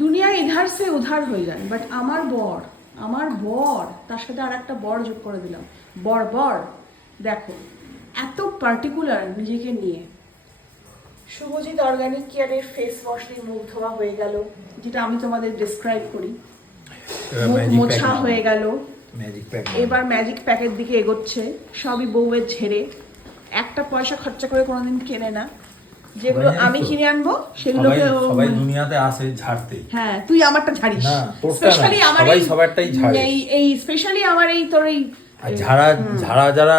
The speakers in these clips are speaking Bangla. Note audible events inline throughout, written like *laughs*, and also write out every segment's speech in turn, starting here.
দুনিয়া ইধার সে উধার হয়ে যায় বাট আমার বর আমার বর তার সাথে আর একটা বর যোগ করে দিলাম। বর বর দেখো এত পার্টিকুলার নিজেকে নিয়ে। শুভজিৎ অর্গানিক কেয়ারের ফেস ওয়াশ দিয়ে মুখ ধোয়া হয়ে গেল যেটা আমি তোমাদের ডিসক্রাইব করি। মুখ মোছা হয়ে গেল। এবার ম্যাজিক প্যাকের দিকে এগোচ্ছে সবই বউয়ের ঝেড়ে। একটা পয়সা খরচা করে কোনোদিন কেনে না। যেগুলো আমি কিনে আনব সবাই সেগুলোকে সবাই দুনিয়াতে আসে ঝাড়তে। হ্যাঁ তুই আমারটা ঝাড়িস। স্পেশালি আমার সবাই সবারটাই ঝাড়ে। এই এই স্পেশালি আমার এই তোর এই আর যারা যারা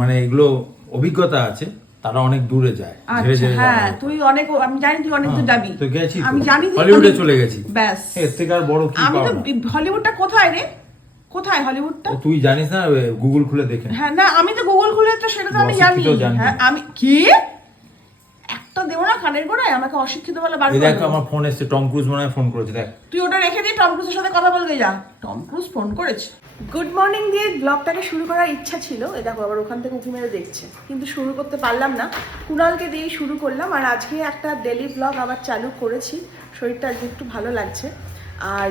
মানে এগুলো অভিজ্ঞতা আছে তারা অনেক দূরে যায়। ঝেড়ে আচ্ছা ঝেড়ে হ্যাঁ তুই অনেক আমি জানি তুই অনেক দূর যাবি। তো? গেছি আমি জানি হলিউডে চলে গেছি ব্যাস। এর থেকে আর বড় কি আমি তো হলিউডটা কোথায় রে? কোথায় হলিউডটা তুই জানিস না গুগল খুলে দেখে হ্যাঁ না আমি তো গুগল খুলে তো সেটা তো আমি জানি। হ্যাঁ আমি কি? একটা দেবো না কানের গোড়ায়? আমাকে অশিক্ষিত বলে বার দেখ আমার ফোন এসছে টম ক্রুজ মনে হয় ফোন করেছে দেখ। তুই ওটা রেখে দিয়ে টম ক্রুজের সাথে কথা বলতে যা। টম ক্রুজ ফোন করেছে। গুড মর্নিং দিয়ে ব্লগটাকে শুরু করার ইচ্ছা ছিল। এ দেখো আবার ওখান থেকে উঁকি মেরে দেখছে। কিন্তু শুরু করতে পারলাম না। কুণালকে দিয়েই শুরু করলাম আর আজকে একটা ডেলি ব্লগ আবার চালু করেছি। শরীরটা আজকে একটু ভালো লাগছে। আর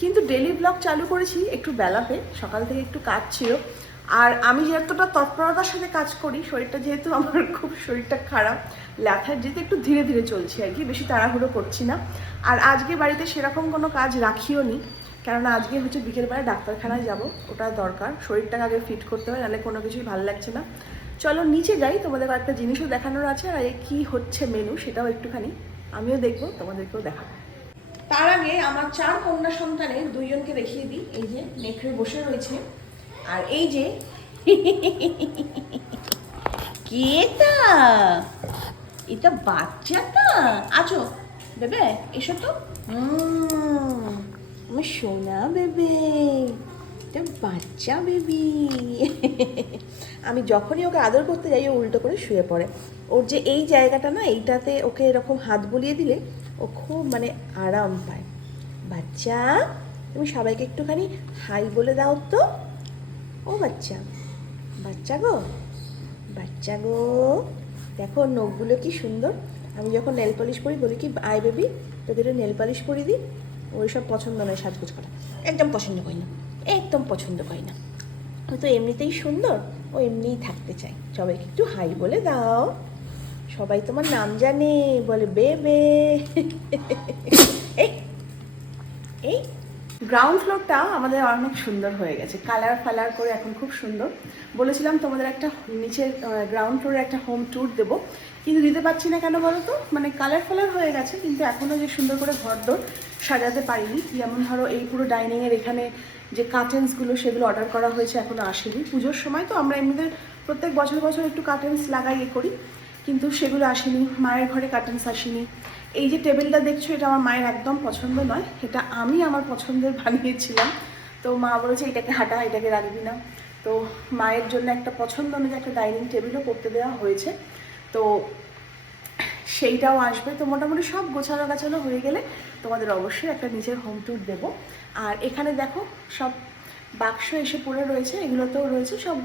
কিন্তু ডেলি ব্লগ চালু করেছি একটু বেলাতে সকাল থেকে একটু কাজ ছিল। আর আমি যতটা তৎপরতার সাথে কাজ করি শরীরটা যেহেতু আমার খুব শরীরটা খারাপ ল্যাথার যেতে একটু ধীরে ধীরে চলছে আর কি, বেশি তাড়াহুড়ো করছি না। আর আজকে বাড়িতে সেরকম কোনো কাজ রাখিও নি, কেননা আজকে হচ্ছে বিকেলবেলা ডাক্তারখানায় যাব, ওটা দরকার। শরীরটাকে আগে ফিট করতে হয় নাহলে কোনো কিছুই ভালো লাগছে না। চলো নিচে যাই, তোমাদের কয়েকটা জিনিসও দেখানোর আছে, আর কী হচ্ছে মেনু সেটাও একটুখানি আমিও দেখব, তোমাদেরকেও দেখাবো। তার আগে আমার চার কন্যা সন্তানের দুইজনকে দেখিয়ে দিই, এই যে নেকড়ে বসে রয়েছে। আর এই যে *laughs* কেটা এটা বাচ্চাটা? আছো বেবে, এসো তো। আমার সোনা বেবে, এটা বাচ্চা বেবি। আমি যখনই ওকে আদর করতে যাই, ও উল্টো করে শুয়ে পড়ে। ওর যে এই জায়গাটা না, এইটাতে ওকে এরকম হাত বুলিয়ে দিলে ও খুব মানে আরাম পায়। বাচ্চা, তুমি সবাইকে একটুখানি হাই বলে দাও তো। ও বাচ্চা বাচ্চা গো বাচ্চা গো। দেখো নখগুলো কি সুন্দর। আমি যখন নেল পলিশ করি বলি কি আই বেবি, তোকে একটু নেল পলিশ পরি দিই, ওই সব পছন্দ নয় সাজগোজ করা। একদম পছন্দ করি না। একদম পছন্দ করি না। ও তো এমনিতেই সুন্দর, ও এমনিই থাকতে চায়। সবাইকে একটু হাই বলে দাও। সবাই তোমার নাম জানে, বলে, বেবে। এই এই। গ্রাউন্ড ফ্লোরটা আমাদের অনেক সুন্দর হয়ে গেছে। কালার ফালার করে এখন খুব সুন্দর। বলেছিলাম তোমাদের একটা নিচের গ্রাউন্ড ফ্লোরে একটা হোম ট্যুর দেবো। কিন্তু দিতে পারছি না কেন বলো তো মানে কালার ফালার হয়ে গেছে, কিন্তু এখনও যে সুন্দর করে ঘরদোর সাজাতে পারিনি। যেমন ধরো এই পুরো ডাইনিংয়ের এখানে যে কার্টেন্সগুলো সেগুলো অর্ডার করা হয়েছে এখনও আসেনি। পুজোর সময় তো আমরা এমনিতে প্রত্যেক বছর বছর একটু কার্টেন্স লাগাই এ করি, কিন্তু সেগুলো আসেনি। মায়ের ঘরে কার্টেন্স আসেনি। এই যে টেবিলটা দেখছ, এটা আমার মায়ের একদম পছন্দ নয়, এটা আমি আমার পছন্দের *laughs* বানিয়েছিলাম। তো মা বলেছে, এটাকে হাঁটা, এটাকে রাখবি না। তো মায়ের জন্য একটা পছন্দ অনুযায়ী একটা ডাইনিং টেবিলও করতে দেওয়া হয়েছে। তো সেইটাও আসবে। তো মোটামুটি সব গোছানো গাছানো হয়ে গেলে তোমাদের অবশ্যই একটা নিজের হোম ট্যুর দেবো। আর এখানে দেখো, সব বাক্স এসে পড়ে রয়েছে, এগুলোতেও রয়েছে, সব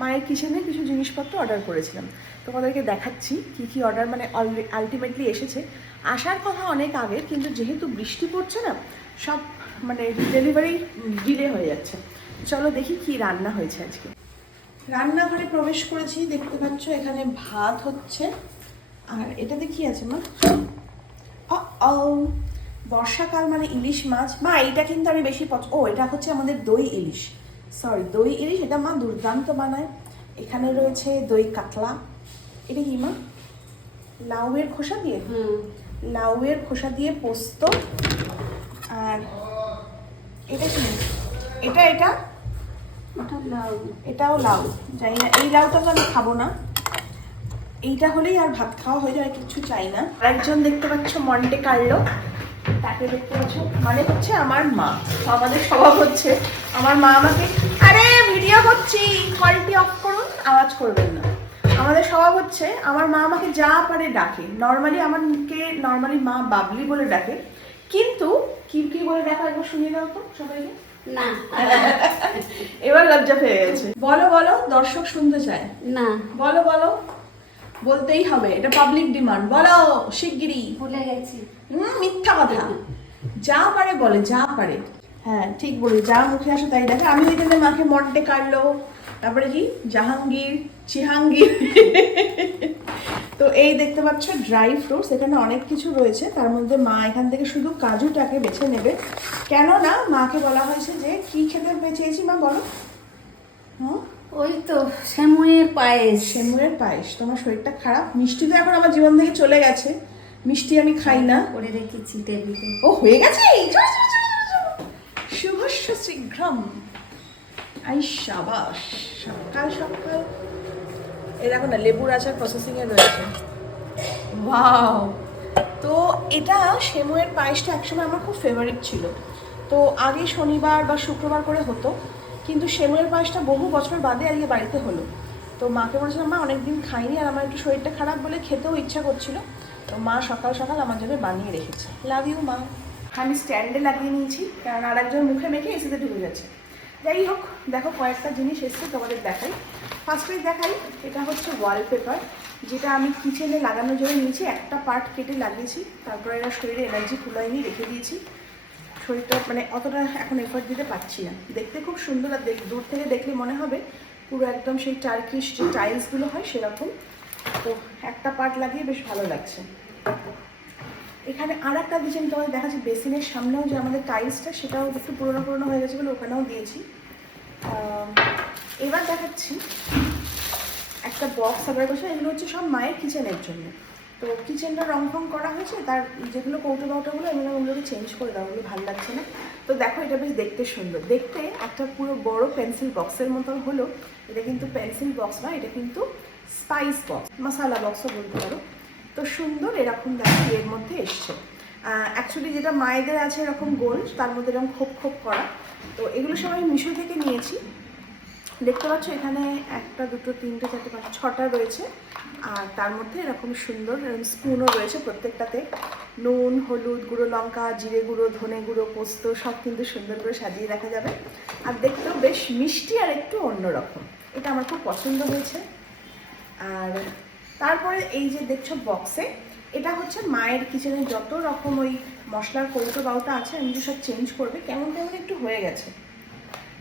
মায়ের কিচেনে কিছু জিনিসপত্র অর্ডার করেছিলাম। তোমাদেরকে দেখাচ্ছি কি কি অর্ডার মানে আলটিমেটলি এসেছে। আসার কথা অনেক আগে কিন্তু যেহেতু বৃষ্টি পড়ছে না, সব মানে ডেলিভারি ডিলে হয়ে যাচ্ছে। চলো দেখি কি রান্না হয়েছে আজকে। রান্নাঘরে প্রবেশ করেছি, দেখতে পাচ্ছ এখানে ভাত হচ্ছে। আর এটাতে কি আছে মা? ও বর্ষাকাল মানে ইলিশ মাছ? মা এইটা কিন্তু আমি বেশি পছ ও এটা হচ্ছে আমাদের দই ইলিশ। সরি দই ইলিশ এটা মা দুর্দান্ত বানায়। এখানে রয়েছে দই কাতলা। এটা কি মা? লাউয়ের খোসা দিয়ে? লাউয়ের খোসা দিয়ে পোস্ত। আর এটা কি এটা এটা? এটাও লাউ। জানি না এই লাউটা তো আমি খাব না। এইটা হলেই আর ভাত খাওয়া হয়ে যায় কিছু চাই না। একজন দেখতে পাচ্ছ মন্টে কার্লো। তাকে দেখতে পাচ্ছ? মানে হচ্ছে আমার মা। আমাদের স্বভাব হচ্ছে। আমার মা আমাকে আরে ভিডিও করছি। অফ করুন আওয়াজ করবেন না। আমাদের স্বভাব হচ্ছে আমার মা আমাকে যা পারে ডাকে। নর্মালি আমাকে নর্মালি মা বাবলি বলে ডাকে। কিন্তু কি কি বলে ডাকা একবার শুনিয়ে দাও তো সবাইকে? না। এবার লজ্জা পেয়ে গেছে। বলো বলো দর্শক শুনতে চায়। না। বলো বলো। বলতেই হবে এটা পাবলিক ডিমান্ড বলো শিগগিরই। ভুলে গেছি। হুম মিথ্যা কথা। যা পারে বলে যা পারে। হ্যাঁ ঠিক বলে যা মুখে আসে তাই দেখে। আমি এখানে মাকে মন্টে কার্লো তারপরে কি? জাহাঙ্গীর চিহাঙ্গীর। তো এই দেখতে পাচ্ছ ড্রাই ফ্রুটস এখানে অনেক কিছু রয়েছে। তার মধ্যে মা এখান থেকে শুধু কাজুটাকে বেছে নেবে। কেননা মাকে বলা হয়েছে যে কি খেতে চেয়েছি মা বলো। হ্যাঁ ওই তো শ্যাময়ের পায়েস। সেমুরের পায়েস। তোমার শরীরটা খারাপ। মিষ্টি তো এখন আমার জীবন থেকে চলে গেছে। মিষ্টি আমি খাই না। করে রেখেছি টেবিলে ও হয়ে গেছে। শুভস্য শীঘ্রম। আই সাবাস। সকাল সকাল। এই দেখো না লেবুর আচার প্রসেসিং এ রয়েছে। ওয়াও। তো এটা সেমুয়ের পায়েসটা একসময় আমার খুব ফেভারিট ছিল। তো আগে শনিবার বা শুক্রবার করে হতো। কিন্তু সেমুয়ের পায়েসটা বহু বছর বাদে আজকে বাড়িতে হলো। তো মাকে বলেছিলাম, মা, অনেকদিন খাইনি আর আমার একটু শরীরটা খারাপ বলে খেতেও ইচ্ছা করছিল। তো মা সকাল সকাল আমার জন্য বানিয়ে রেখেছে। লাভ ইউ মা। আমি স্ট্যান্ডে লাগিয়ে নিয়েছি, কারণ আর একজন মুখে মেখে এসিতে ঢুকে গেছে। যাই হোক, দেখো কয়েকটা জিনিস এসছে তোমাদের দেখাই। ফার্স্টেই দেখাই, এটা হচ্ছে ওয়ালপেপার যেটা আমি কিচেনে লাগানোর জন্য নিয়েছি। একটা পার্ট কেটে লাগিয়েছি, তারপরে এরা শরীরে এনার্জি কুলাইনি রেখে দিয়েছি। শরীরটা মানে অতটা এখন এফোর্ট দিতে পারছি না। দেখতে খুব সুন্দর আর দূর থেকে দেখলে মনে হবে পুরো একদম সেই টার্কিশ যে টাইলসগুলো হয় সেরকম। তো একটা পার্ট লাগিয়ে বেশ ভালো লাগছে। এখানে আর একটা ডিজাইন তোমাদের দেখাচ্ছি বেসিনের সামনেও যে আমাদের টাইলসটা সেটাও একটু পুরোনো পুরোনো হয়ে গেছে বলে ওখানেও দিয়েছি। এবার দেখাচ্ছি একটা বক্স আবার করছে এগুলো হচ্ছে সব মায়ের কিচেনের জন্য। তো কিচেনটা রং ফং করা হয়েছে, তার যেগুলো কৌটো বাউটোগুলো এগুলো ওগুলোকে চেঞ্জ করে দাও ওগুলো ভালো লাগছে না। তো দেখো এটা বেশ দেখতে সুন্দর। দেখতে একটা পুরো বড় পেন্সিল বক্সের মতন হলো। এটা কিন্তু পেন্সিল বক্স না, এটা কিন্তু স্পাইস বক্স মশালা বক্সও বলতে পারো। তো সুন্দর এরকম দেখো এর মধ্যে এসছে। অ্যাকচুয়ালি যেটা মায়েদের আছে এরকম গোল, তার মধ্যে এরকম খোপ খোপ করা। তো এগুলো সব আমি মিশো থেকে নিয়েছি। দেখতে পাচ্ছ, এখানে একটা, দুটো, তিনটে, চারটে পাঁচ ছটা রয়েছে। আর তার মধ্যে এরকম সুন্দর এরকম স্পুনও রয়েছে প্রত্যেকটাতে। নুন, হলুদ গুঁড়ো, লঙ্কা, জিরে গুঁড়ো, ধনে গুঁড়ো, পোস্ত, সব কিন্তু সুন্দর করে সাজিয়ে রাখা যাবে। আর দেখতেও বেশ মিষ্টি আর একটু অন্যরকম। এটা আমার খুব পছন্দ হয়েছে। আর তারপরে এই যে দেখছ বক্সে এটা হচ্ছে মায়ের কিচেনে যত রকম ওই মশলার কৌটো বাউটা আছে এমনি সব চেঞ্জ করবে, কেমন কেমন একটু হয়ে গেছে।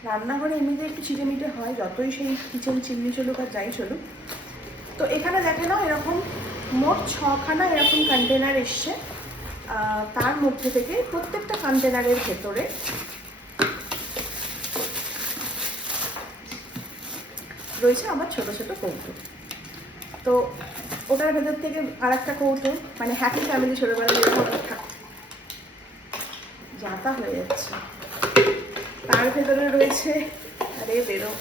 রান্নাঘরে এমনিতে একটু ছিটেমিটে হয়, যতই সেই কিচেন চিমনি চলুক আর যাই চলুক। তো এখানে দেখে নাও এরকম মোট ছখানা এরকম কন্টেনার এসছে। তার মধ্যে থেকে প্রত্যেকটা কন্টেনারের ভেতরে রয়েছে আমার ছোট ছোট কৌটো। তো ওটার ভেতর থেকে আর একটা কৌটো মানে হ্যাপি ফ্যামিলি ছোটোবেলায় যাতা হয়ে যাচ্ছে। তার ভেতরে রয়েছে, আরে বেরো।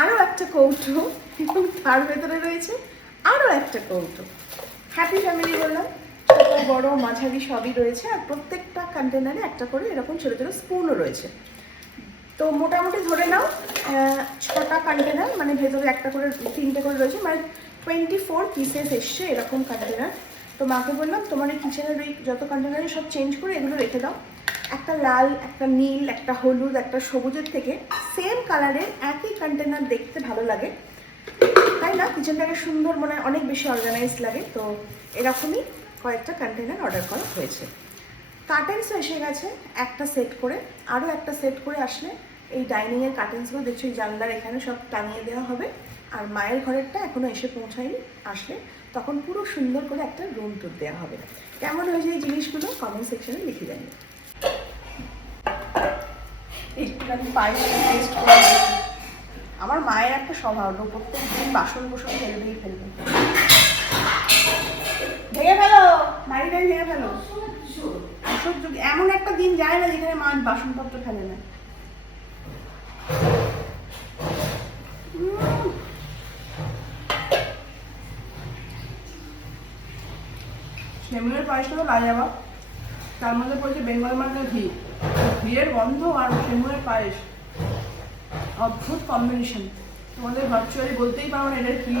আরও একটা কৌটো, এবং তার ভেতরে রয়েছে আরও একটা কৌটো। হ্যাপি ফ্যামিলি বললাম। বড়, মাঝারি সবই রয়েছে, আর প্রত্যেকটা কন্টেনারে একটা করে এরকম ছোটো ছোটো স্পুনও রয়েছে। তো মোটামুটি ধরে নাও ছটা কন্টেনার মানে ভেতরে একটা করে, তিনটে করে রয়েছে মানে টোয়েন্টি ফোর পিসেস এসছে এরকম কন্টেনার তো মাকে বললাম, তোমার এই কিচেনের ওই যত কন্টেনারে সব চেঞ্জ করে এগুলো রেখে দাও। একটা লাল, একটা নীল, একটা হলুদ, একটা সবুজের থেকে সেম কালারের একই কন্টেনার দেখতে ভালো লাগে। তাই না? কিচেনটাকে সুন্দর মানে অনেক বেশি অর্গানাইজ লাগে। তো এরকমই কয়েকটা কন্টেনার অর্ডার করা হয়েছে। কার্টেন্সও এসে গেছে, একটা সেট করে। আরও একটা সেট করে আসলে এই ডাইনিংয়ের কার্টেন্সগুলো দেখছি, জানলার এখানে সব টাঙিয়ে দেওয়া হবে। আর মায়ের ঘরেরটা এখনও এসে পৌঁছায়নি, আসলে তখন পুরো সুন্দর করে একটা রুম টুর দেওয়া হবে। কেমন হয়েছে এই জিনিসগুলো? কমেন্ট সেকশনে লিখে জানিয়ে পায়েস আমার মায়ের একটা স্বভাব ও প্রত্যেক দিন বাসন কোসন ফেলবেই ফেলবে। ভেঙে ফেলো মাড়িটা ভেঙে ফেলো। অসহ্য এমন একটা দিন যায় না যেখানে মা বাসনপত্র ফেলে না। সেমনের পায়েসটা তো লাজাবা তার মধ্যে পড়ছে বেঙ্গল মার্কের ঘি। ঘিয়ের গন্ধ আর সেমনের পায়েস। অদ্ভুত কম্বিনেশন তোমাদের ভার্চুয়ালি বলতেই পারো না এটার কি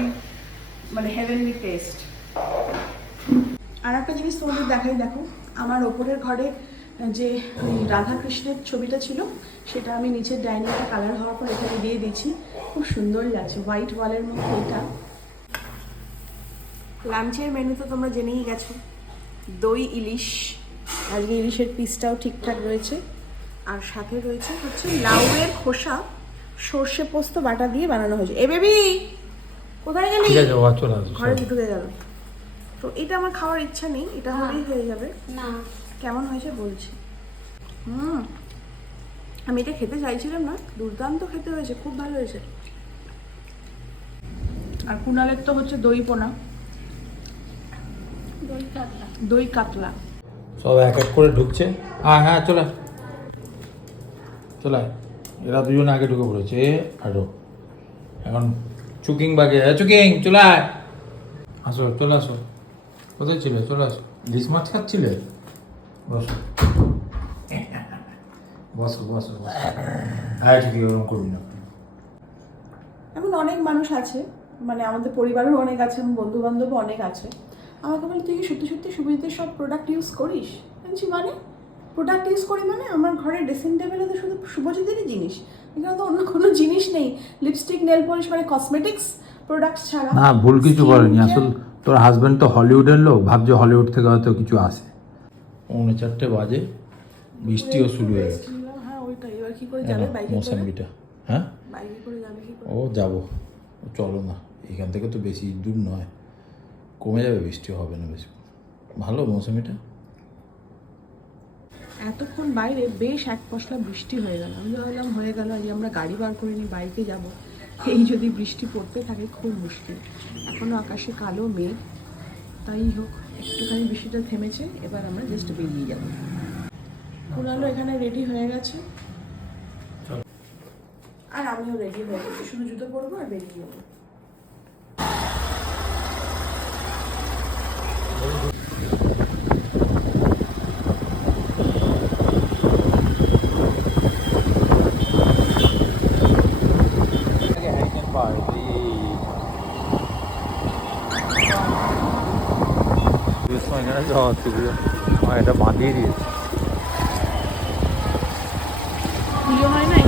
মানে হেভেনলি টেস্ট আর একটা জিনিস তোমাদের দেখাই, দেখো, আমার ওপরের ঘরে যে ওই রাধা কৃষ্ণের ছবিটা ছিল, সেটা আমি নিচের ডাইনিংটা কালার হওয়ার পর এখানে দিয়ে দিয়েছি। খুব সুন্দর লাগছে হোয়াইট ওয়ালের মধ্যে এটা। লাঞ্চের মেনু তো তোমরা জেনেই গেছো। দই, ইলিশ আজকে ইলিশের পিসটাও ঠিকঠাক রয়েছে। আর সাথে রয়েছে হচ্ছে লাউয়ের খোসা সর্ষে পোস্ত বাটা দিয়ে বানানো হয়েছে। এ বেবি কোথায় গেলি? ঘরে ঢুকে গেল। তো এটা আমার খাওয়ার ইচ্ছা নেই এটা হলেই হয়ে যাবে। না। কেমন হয়েছে বলছি। হুম আমি এটা খেতে চাইছিলাম না দুর্দান্ত খেতে হয়েছে খুব ভালো হয়েছে। আর কুনালের তো হচ্ছে দই পোনা। দই কাতলা। দই কাতলা। সব এক এক করে ঢুকছে। হ্যাঁ হ্যাঁ চলে। চলে আয়। এরা দুজন আগে ঢুকে পড়েছে আরও এখন চুকিং বাগে চুকিং চলে আয়। আসো চলে আসো। কোথায় ছিলে? চলে আসো। ইলিশ মাছ খাচ্ছিলে? বসো। বসো বসো বসো। হ্যাঁ ঠিক ওরকম করবি না। এমন অনেক মানুষ আছে মানে আমাদের পরিবারেও অনেক আছে বন্ধু বান্ধবও অনেক আছে। আমাকে বলে তুই কি সত্যি সত্যি সুবিধে সব প্রোডাক্ট ইউজ করিস? আমি বলছি মানে? প্রোডাক্ট ইউজ করি মানে আমার ঘরে ড্রেসিং টেবিলে তো শুধু শুভজিতেরই জিনিস। এখানে তো অন্য কোনো জিনিস নেই। লিপস্টিক নেল পলিশ মানে কসমেটিক্স প্রোডাক্ট ছাড়া না ভুল কিছু করেনি আসল তোর হাজবেন্ড তো হলিউডের লোক। ভাবছে হলিউড থেকে হয়তো কিছু আসে। পৌনে চারটে বাজে। বৃষ্টিও শুরু হয়ে গেছে। হ্যাঁ ওইটাই। এবার কি করে যাবে বাইকে মোসাম্বিটা। হ্যাঁ? বাইকে করে যাবে কি করে? ও যাব। চলো না। এখান থেকে তো বেশি দূর নয়। কমে যাবে বৃষ্টি হবে না বেশি। ভালো মৌসুমিটা? এতক্ষণ বাইরে বেশ এক পশলা বৃষ্টি হয়ে গেল। আমি ভাবলাম হয়ে গেল আজ আমরা গাড়ি বার করে নিই বাইকে যাব। এই যদি বৃষ্টি পড়তে থাকে খুব মুশকিল। এখনও আকাশে কালো মেঘ। তাই হোক একটুখানি বৃষ্টিটা থেমেছে এবার আমরা জাস্ট বেরিয়ে যাব। কুণালও এখানে রেডি হয়ে গেছে। আর আমিও রেডি হয়ে গেছি। শুধু জুতো পরবো আর বেরিয়ে যাব। এটা বাঁধিয়ে দিয়েছে। পুজো হয় না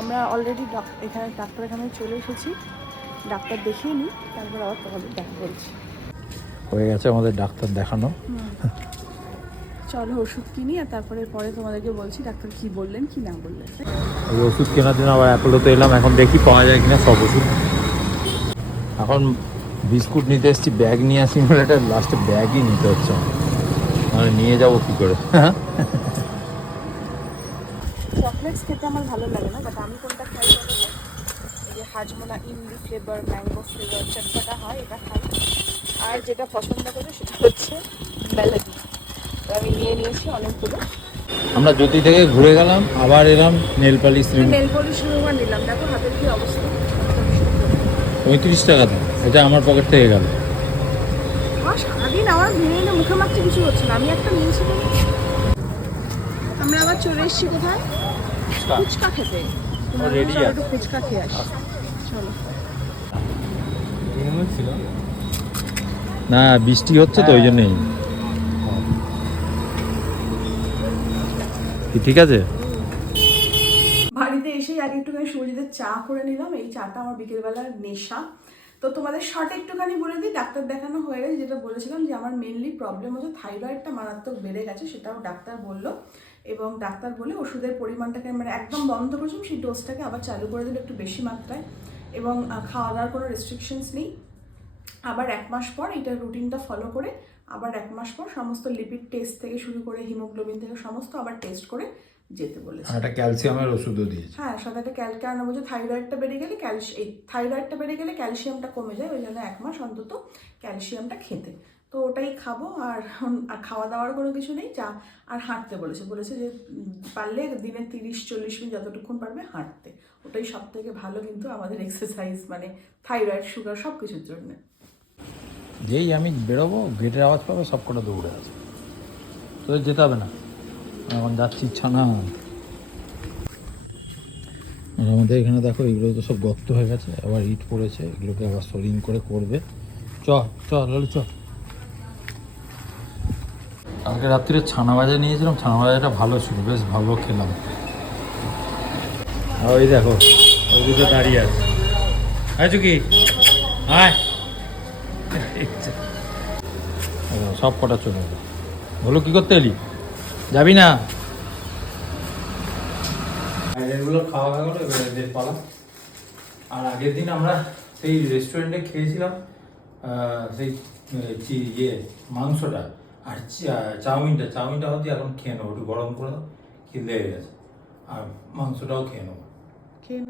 আমরা অলরেডি এখানে ডাক্তার এখানে চলে এসেছি। ডাক্তার দেখিয়ে নিই তারপর আবার তোমাদের দেখা বলছি হয়ে গেছে আমাদের ডাক্তার দেখানো। চলো ওষুধ কিনি আর তারপরে পরে তোমাদেরকে বলছি ডাক্তার কি বললেন কি না বললেন। ওষুধ কেনার জন্য আবার অ্যাপোলোতে এলাম এখন দেখি পাওয়া যায় কিনা সব ওষুধ। এখন বিস্কুট নিতে এসেছি ব্যাগ নিয়ে আসি বলে একটা লাস্টে ব্যাগই নিতে হচ্ছে। নাহলে নিয়ে যাব কি করে? চকলেটস খেতে আমার ভালো লাগে না বাট আমি কোনটা খাই যে হাজমোলা ইমলি ফ্লেভার ম্যাঙ্গো ফ্লেভার চটপটা হয় এটা খাই। আর যেটা পছন্দ করে সেটা হচ্ছে মেলাডি তো আমি নিয়ে নিয়েছি অনেকগুলো। আমরা জ্যোতি থেকে ঘুরে গেলাম আবার এলাম nail polish nail polish remover নিলাম। দেখো হাতের কি অবস্থা। পঁয়ত্রিশ টাকা দাম এটা আমার পকেট থেকে গেল। সারাদিন আমার ভেঙে এনে মুখে মাখতে কিছু হচ্ছে না আমি একটা নিয়েছি আমরা আবার চলে এসেছি কোথায়? ফুচকা। খেতে। তোমার ready চলো আছে। একটু ফুচকা খেয়ে আসি। চলো। না বৃষ্টি হচ্ছে তো ওই জন্যই। ঠিক আছে? বাড়িতে এসেই আগে একটুখানি সূর্যদের চা করে নিলাম। এই চাটা আমার বিকেলবেলার নেশা। তো তোমাদের শর্ট একটুখানি বলে দিই, ডাক্তার দেখানো হয়ে গেছে। যেটা বলেছিলাম যে আমার মেনলি প্রবলেম হচ্ছে থাইরয়েডটা মারাত্মক বেড়ে গেছে, সেটাও ডাক্তার বলল। এবং ডাক্তার বলে ওষুধের পরিমাণটাকে মানে একদম বন্ধ করেছিলাম, সেই ডোজটাকে আবার চালু করে দিল একটু বেশি মাত্রায়। এবং খাওয়া দাওয়ার কোনো রেস্ট্রিকশনস নেই। আবার এক মাস পর এটা রুটিনটা ফলো করে আবার এক মাস পর সমস্ত লিপিড টেস্ট থেকে শুরু করে হিমোগ্লোবিন থেকে সমস্ত আবার টেস্ট করে যেতে বলেছে। একটা ক্যালসিয়ামের ওষুধও দিয়েছে। হ্যাঁ সাথে একটা ক্যাল কেন বলছে থাইরয়েডটা বেড়ে গেলে ক্যালসি এই থাইরয়েডটা বেড়ে গেলে ক্যালসিয়ামটা কমে যায় ওই জন্য এক মাস অন্তত ক্যালসিয়ামটা খেতে। তো ওটাই খাব আর আর খাওয়া দাওয়ার কোনো কিছু নেই চা আর হাঁটতে বলেছে। বলেছে যে পারলে দিনে তিরিশ চল্লিশ মিনিট যতটুকুন পারবে হাঁটতে। ওটাই সব থেকে ভালো কিন্তু আমাদের *laughs* এক্সারসাইজ মানে থাইরয়েড সুগার সব কিছুর জন্য। যেই আমি বেরোবো গেটের আওয়াজ পাবো সব কটা দৌড়ে আসবে। তোদের যেতে হবে না। এখন যাচ্ছি ইচ্ছা না আমাদের এখানে দেখো এগুলো তো সব গর্ত হয়ে গেছে। আবার ইট পড়েছে, এগুলোকে আবার সরিং করে করবে। চ চ, লালু, চ। কালকে রাত্রিরে ছানা ভাজা নিয়েছিলাম ছানা ভাজাটা ভালো ছিল, বেশ ভালো খেলাম। ওই দেখো ওই দুটো দাঁড়িয়ে আছে। আছো কি হ্যাঁ সব কটা চলে গেল বলো কি করতে এলি? যাবি না? এগুলো খাওয়া হয়ে গেলো এবার এদের পালা আর আগের দিন আমরা সেই রেস্টুরেন্টে খেয়েছিলাম সেই ইয়ে মাংসটা আর চা- চাউমিনটা। চাউমিনটা হচ্ছে এখন খেয়ে নেব একটু গরম করে দাও খিদে হয়ে গেছে। আর মাংসটাও খেয়ে নেব। খেয়ে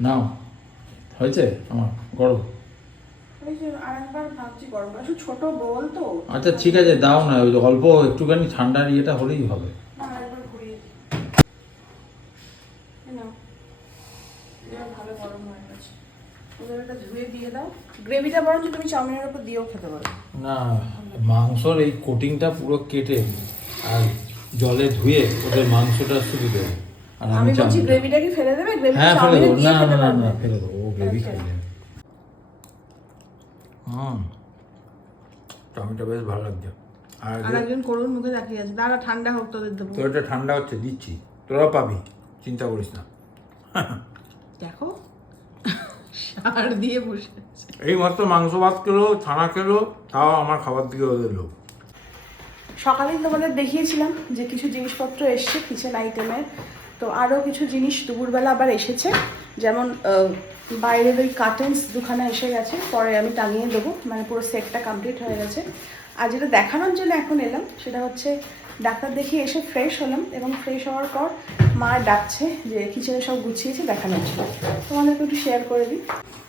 নাও। হয়েছে? আমার গরম। আচ্ছা ঠিক আছে দাও না ওই অল্প একটুখানি ঠান্ডার ইয়েটা হলেই হবে। না মাংসর এই কোটিংটা পুরো কেটে আর জলে ধুয়ে ওদের মাংসটা শুধু দেবো আর আমি বলছি গ্রেভিটা কি ফেলে দেবে? গ্রেভি হ্যাঁ ফেলে দেবো। না না না না ফেলে দেবো। ও গ্রেভি. খেয়ে নেবে। হুম। চাউমিনটা বেশ ভালো লাগছে। আর আর একজন করুন মুখে তাকিয়ে আছে দাঁড়া ঠান্ডা হোক তোদের দেবো তোর এটা ঠান্ডা হচ্ছে দিচ্ছি। তোরাও পাবি চিন্তা করিস না। দেখো। সার দিয়ে বসে এই মাত্র মাংস ভাত খেলো ছানা খেলো তাও আমার খাবার দিকে ওদের লোক সকালেই তোমাদের দেখিয়েছিলাম যে কিছু জিনিসপত্র এসছে কিচেন আইটেমের তো আরও কিছু জিনিস দুপুরবেলা আবার এসেছে। যেমন বাইরের ওই কার্টেন্স দুখানা এসে গেছে, পরে আমি টাঙিয়ে দেবো। মানে পুরো সেটটা কমপ্লিট হয়ে গেছে। আর যেটা দেখানোর জন্য এখন এলাম, সেটা হচ্ছে ডাক্তার দেখিয়ে এসে ফ্রেশ হলাম এবং ফ্রেশ হওয়ার পর মা ডাকছে যে কিচেনে সব গুছিয়েছে দেখানোর জন্য। তোমাদেরকে একটু শেয়ার করে দিই।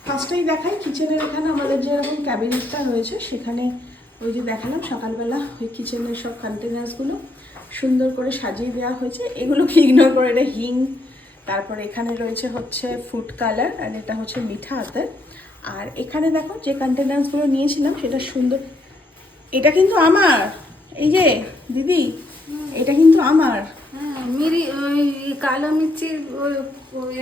ফার্স্টেই দেখাই, কিচেনের এখানে আমাদের যে এরকম ক্যাবিনেটটা রয়েছে, সেখানে ওই যে দেখালাম সকালবেলা ওই কিচেনের সব কন্টেনার্সগুলো সুন্দর করে সাজিয়ে দেওয়া হয়েছে। এগুলোকে ইগনোর করে এটা হিং। তারপর এখানে রয়েছে হচ্ছে ফুড কালার আর এটা হচ্ছে মিঠা হাতের আর এখানে দেখো যে কন্টেনার্সগুলো নিয়েছিলাম সেটা সুন্দর। এটা কিন্তু আমার। এই যে দিদি এটা কিন্তু আমার। হ্যাঁ মিরি ওই কালো মির্চির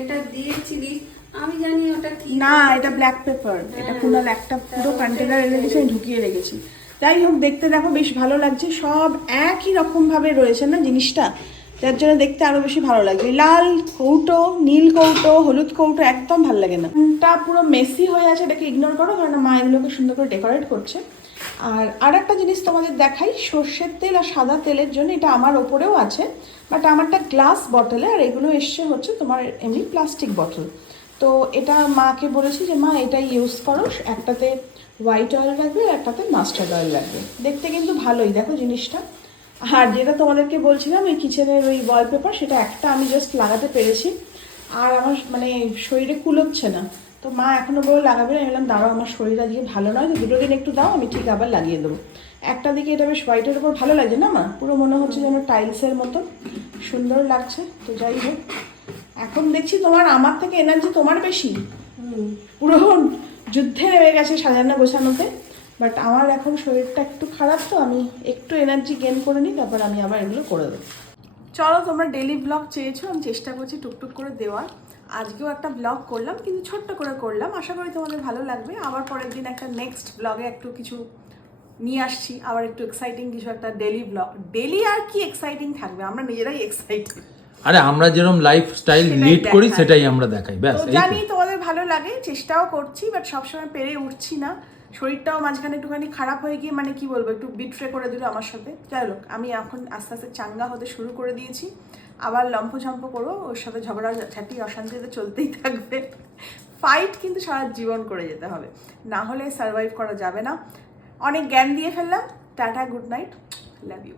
এটা দিয়েছিলিস আমি জানি ওটা না এটা ব্ল্যাক পেপার এটা কুনাল একটা পুরো কন্টেনার এনে দিয়েছে আমি ঢুকিয়ে রেখেছি। যাই হোক, দেখতে দেখো, বেশ ভালো লাগছে। সব একই রকম ভাবে রয়েছে না জিনিসটা? যার জন্য দেখতে আরও বেশি ভালো লাগছে। লাল কৌটো, নীল কৌটো, হলুদ কৌটো একদম ভালো লাগে না। টা পুরো মেসি হয়ে আছে, এটাকে ইগনোর করো কারণ মা এগুলোকে সুন্দর করে ডেকোরেট করছে। আর আর একটা জিনিস তোমাদের দেখাই, সর্ষের তেল আর সাদা তেলের জন্য এটা আমার ওপরেও আছে বাট আমারটা গ্লাস বটলে আর এগুলো এসছে হচ্ছে তোমার এমনি প্লাস্টিক বটল তো এটা মাকে বলেছি যে, মা, এটাই ইউজ করো, একটাতে হোয়াইট অয়েল লাগবে আর একটাতে মাস্টার্ড অয়েল লাগবে। দেখতে কিন্তু ভালোই, দেখো জিনিসটা। আর যেটা তোমাদেরকে বলছিলাম, এই কিচেনের ওই ওয়ালপেপার সেটা একটা আমি জাস্ট লাগাতে পেরেছি। আর আমার মানে শরীরে কুলোচ্ছে না। তো মা এখনও বলে লাগাবে না, আমি বললাম, দাঁড়াও, আমার শরীর আজকে ভালো নয়, তো দুটো দিন একটু দাও, আমি ঠিক আবার লাগিয়ে দেবো। একটা দিকে এটা বেশ হোয়াইটের উপর ভালো লাগছে না মা? পুরো মনে হচ্ছে যেন টাইলসের মতো। সুন্দর লাগছে, তো যাই হোক। এখন দেখছি তোমার, আমার থেকে এনার্জি তোমার বেশি। পুরো যুদ্ধে নেমে গেছে সাজানো গোছানোতে বাট আমার এখন শরীরটা একটু খারাপ তো, আমি একটু এনার্জি গেন করে নিই, তারপর আমি আবার এগুলো করে দেবো। চলো, তোমরা ডেলি ব্লগ চেয়েছো, আমি চেষ্টা করছি টুকটুক করে দেওয়ার। আজকেও একটা ব্লগ করলাম, কিন্তু ছোট্ট করে করলাম। আশা করি তোমাদের ভালো লাগবে। আবার পরের দিন একটা নেক্সট ব্লগে একটু কিছু নিয়ে আসছি। আবার একটু এক্সাইটিং কিছু একটা ডেলি ব্লগ ডেলি আর কি এক্সাইটিং থাকবে? আমরা নিজেরাই এক্সাইটেড আরে আমরা যেরকম লাইফ স্টাইল সেটাই লিড করি সেটাই আমরা দেখাই ব্যাস এই জানি তোমাদের ভালো লাগে চেষ্টাও করছি বাট সবসময় পেরে উঠছি না। শরীরটাও মাঝখানে একটুখানি খারাপ হয়ে গিয়ে মানে কি বলব একটু বিট্রে করে দিল আমার সাথে। যাই হোক আমি এখন আস্তে আস্তে চাঙ্গা হতে শুরু করে দিয়েছি। আবার লম্ফঝম্প করব ওর সাথে ঝগড়া ঝাঁটি অশান্তিতে চলতেই থাকবে। ফাইট কিন্তু সারা জীবন করে যেতে হবে। না হলে সার্ভাইভ করা যাবে না। অনেক জ্ঞান দিয়ে ফেললাম। Tata good night love you